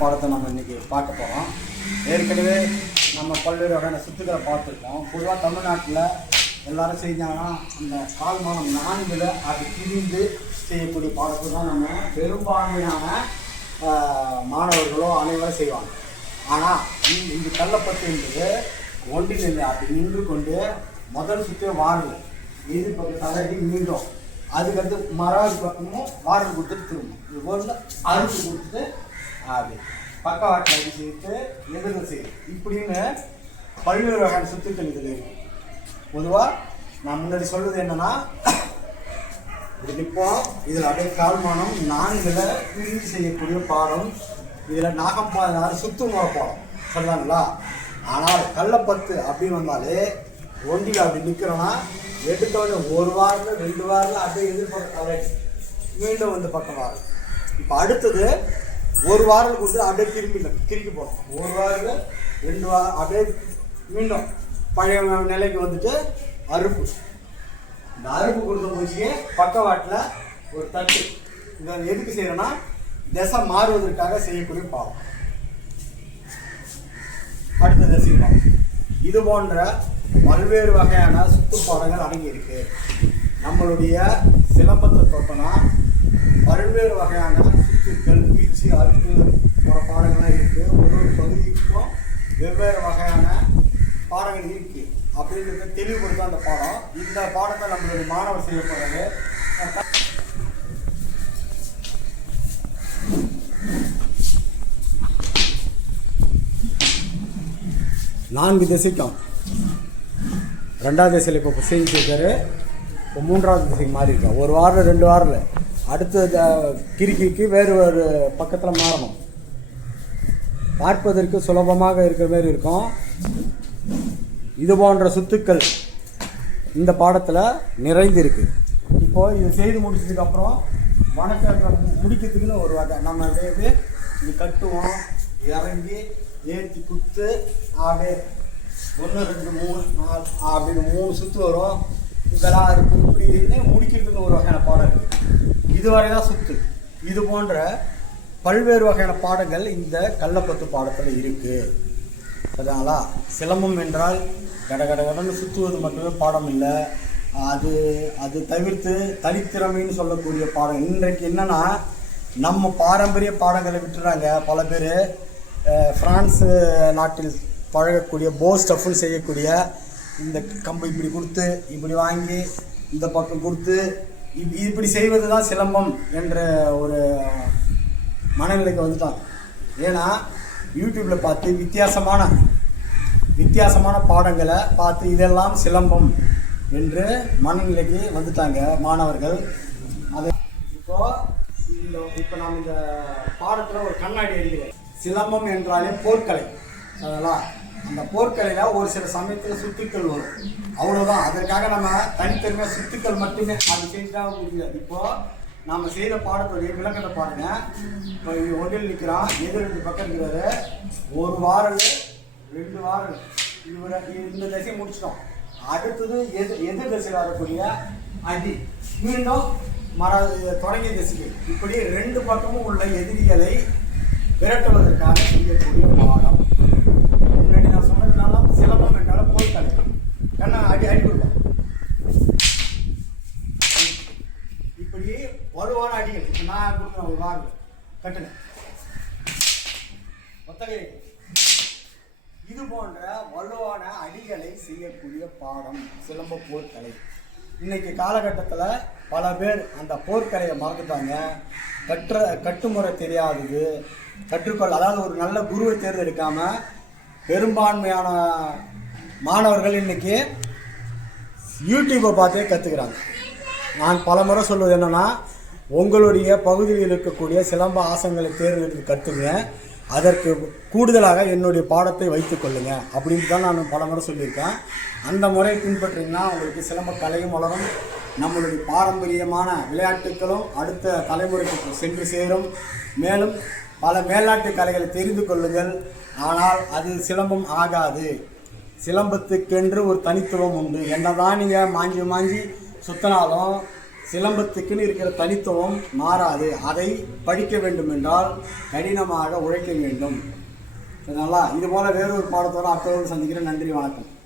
பாடத்தை நம்ம இன்றைக்கி பார்க்க போகிறோம். ஏற்கனவே நம்ம பல்வேறு வகையான சுத்துக்களை பார்த்துருக்கோம். பொதுவாக தமிழ்நாட்டில் எல்லாரும் செஞ்சாங்கன்னா அந்த கால்மானம் 4 அது பிரிந்து செய்யக்கூடிய பாடத்தை தான் நம்ம பெரும்பான்மையான மாணவர்களோ அனைவரும் செய்வாங்க. ஆனால் இந்த கள்ளப்பத்து என்பது ஒன்றில் அப்படி நின்று கொண்டு முதல் சுற்று வாரல் இது பக்கம் தகடி மீண்டும் அதுக்கடுத்து மறாவது பக்கமும் வாரல் கொடுத்துட்டு திரும்பணும். இது போல அறுப்பு கொடுத்துட்டு அப்படி பக்கவாட்டில் அடி செய்து எதிர்த்து செய்யுது. இப்படின்னு பல்வேறு வகையான சுத்துக்கள் இதில் இருக்கு. பொதுவாக நான் முன்னாடி சொல்வது என்னன்னா, இது நிற்போம், இதில் அப்படியே கால்மானம் 4 பிரிந்து செய்யக்கூடிய பாடம். இதில் நாகம் 16 சுத்து முறை பாடம் சொல்கிறாங்களா. ஆனால் கள்ளப்பத்து அப்படின்னு வந்தாலே ஒண்டியில் அப்படி நிற்கிறோன்னா எடுத்தோடனே 1 வாரத்தில் 2 வாரத்தில் அப்படியே எதிர்பக்கம் தலை மீண்டும் வந்து பக்கம் வாரம். இப்போ அடுத்தது 1 வாரம் கொடுத்து அப்படியே திருப்பி போடும். 1 வாரத்தில் 2 வாரம் அப்படியே மீண்டும் பழைய நிலைக்கு வந்துட்டு அறுப்பு. இந்த அறுப்பு கொடுத்த போச்சு பக்கவாட்டில் ஒரு தட்டு. இதை எதுக்கு செய்யறோன்னா திசை மாறுவதற்காக செய்யக்கூடிய பாவம். அடுத்த திசை பாவம். இது போன்ற பல்வேறு வகையான சுத்துப்பாடங்கள் அடங்கியிருக்கு. நம்மளுடைய சிலம்பத்தை தொட்டனா பல்வேறு வகையான சுத்துக்கள், வீச்சு, அறுப்பு போன்ற பாடங்கள்லாம் இருக்குது. ஒரு பகுதிக்கும் வெவ்வேறு வகையான பாடங்கள் இருக்குது அப்படிங்கிறத தெளிவுபடுத்த அந்த பாடம். இந்த பாடத்தை நம்மளுடைய மாணவர் செய்ய போகிறாரு. 4 திசைக்கும் 2வது திசையில் இப்போ செஞ்சுருக்காரு. இப்போ 3வது திசைக்கு மாறி இருக்கோம். 1 வாரம் 2 வாரில் அடுத்த கிறுக்கிக்கு வேறு ஒரு பக்கத்தில் மாறணும். பார்ப்பதற்கு சுலபமாக இருக்கிற மாதிரி இருக்கும். இது போன்ற சுத்துக்கள் இந்த பாடத்தில் நிறைந்திருக்கு. இப்போது இது செய்து முடிச்சதுக்கப்புறம் வணக்கம் முடிக்கிறதுக்குன்னு ஒரு வகை நம்ம அப்படியே இது கட்டுவோம், இறங்கி ஏற்றி குத்து அப்படியே 1 2 3 4 அப்படின்னு 3 சுற்று வரும். இதெல்லாம் இருக்குது. இப்படி முடிக்கிறதுக்கு ஒரு வகையான பாடம் இருக்குது. இதுவரை தான் சுற்று. இது போன்ற பல்வேறு வகையான பாடங்கள் இந்த கள்ளப்பத்து பாடத்தில் இருக்குது. சரிங்களா. சிலம்பம் என்றால் கடன்னு சுற்றுவது மட்டுமே பாடம் இல்லை. அது தவிர்த்து தனித்திறமைன்னு சொல்லக்கூடிய பாடம். இன்றைக்கு என்னென்னா நம்ம பாரம்பரிய பாடங்களை விட்டுறாங்க பல பேர். பிரான்ஸ் நாட்டில் பழகக்கூடிய போஸ்டஃப்னு செய்யக்கூடிய இந்த கம்பு இப்படி கொடுத்து இப்படி வாங்கி இந்த பக்கம் கொடுத்து இப்படி செய்வது தான் சிலம்பம் என்ற ஒரு மனநிலைக்கு வந்துட்டாங்க. ஏன்னா யூடியூப்பில் பார்த்து வித்தியாசமான பாடங்களை பார்த்து இதெல்லாம் சிலம்பம் என்று மனநிலைக்கு வந்துட்டாங்க மாணவர்கள். அதை இப்போ நாம் இந்த பாடத்தில் ஒரு கண்ணாடி அடிக்கிறேன். சிலம்பம் என்றாலே போர்க்கலை. அதெல்லாம் அந்த போர்க்கலையில் ஒரு சில சமயத்தில் சுத்துக்கள் வரும், அவ்வளோதான். அதற்காக நம்ம தனித்தன்மையாக சுத்துக்கள் மட்டுமே அது செஞ்சால் முடியாது. இப்போது நாம் செய்த பாடத்துடைய விளக்கத்தை பாருங்க. இப்போ இது ஒன்றில் நிற்கிறான், எதிர் பக்கம் இருக்கிறாரு. 1 வாரம் 2 வாரம் இந்த திசையை முடிச்சிட்டோம். அடுத்தது எதிர் திசையில் வரக்கூடிய அடி மீண்டும் தொடங்கிய திசைக்கு இப்படி 2 பக்கமும் உள்ள எதிரிகளை விரட்டுவதற்காக செய்யக்கூடிய பாடம். முன்னாடி நான் சொன்னதுனால சிலம்பம் என்றாலும் போர்க்கலை. கண்ணா அடி கொடுப்போம். இப்படி வலுவான அடிகள். இப்போ நான் கொடுக்குறேன் 1 வாரம் கட்டுங்க ஒத்தகை. இது போன்ற வலுவான அடிகளை செய்யக்கூடிய பாடம் சிலம்ப போர்க்கலை. இன்னைக்கு காலகட்டத்தில் பல பேர் அந்த போர்க்கலையை மறந்துட்டாங்க. கட்டுமுறை தெரியாதது கற்றுக்கொள்ள, அதாவது ஒரு நல்ல குருவை தேர்ந்தெடுக்காமல் பெரும்பான்மையான மாணவர்கள் இன்றைக்கி யூடியூப்பை பார்த்தே கற்றுக்கிறாங்க. நான் பல முறை சொல்வது என்னென்னா, உங்களுடைய பகுதியில் இருக்கக்கூடிய சிலம்ப ஆசனங்களை தேர்ந்தெடுத்து கற்றுங்க. அதற்கு கூடுதலாக என்னுடைய பாடத்தை வைத்துக் கொள்ளுங்க அப்படின்னு தான் நான் பல முறை சொல்லியிருக்கேன். அந்த முறையை பின்பற்றிங்கன்னா உங்களுக்கு சிலம்ப கலையும் வளரும், நம்மளுடைய பாரம்பரியமான விளையாட்டுகளும் அடுத்த தலைமுறைக்கு சென்று சேரும். மேலும் பல மேல்நாட்டு கலைகளை தெரிந்து கொள்ளுங்கள். ஆனால் அது சிலம்பம் ஆகாது. சிலம்பத்துக்கென்று ஒரு தனித்துவம் உண்டு. என்னதான் நீங்கள் மாஞ்சி சுத்தினாலும் சிலம்பத்துக்குன்னு இருக்கிற தனித்துவம் மாறாது. அதை படிக்க வேண்டும் என்றால் கடினமாக உழைக்க வேண்டும். இதனால் இதுபோல் வேறொரு பாடத்தோடு அடுத்தவர்கள் சந்திக்கிறேன். நன்றி, வணக்கம்.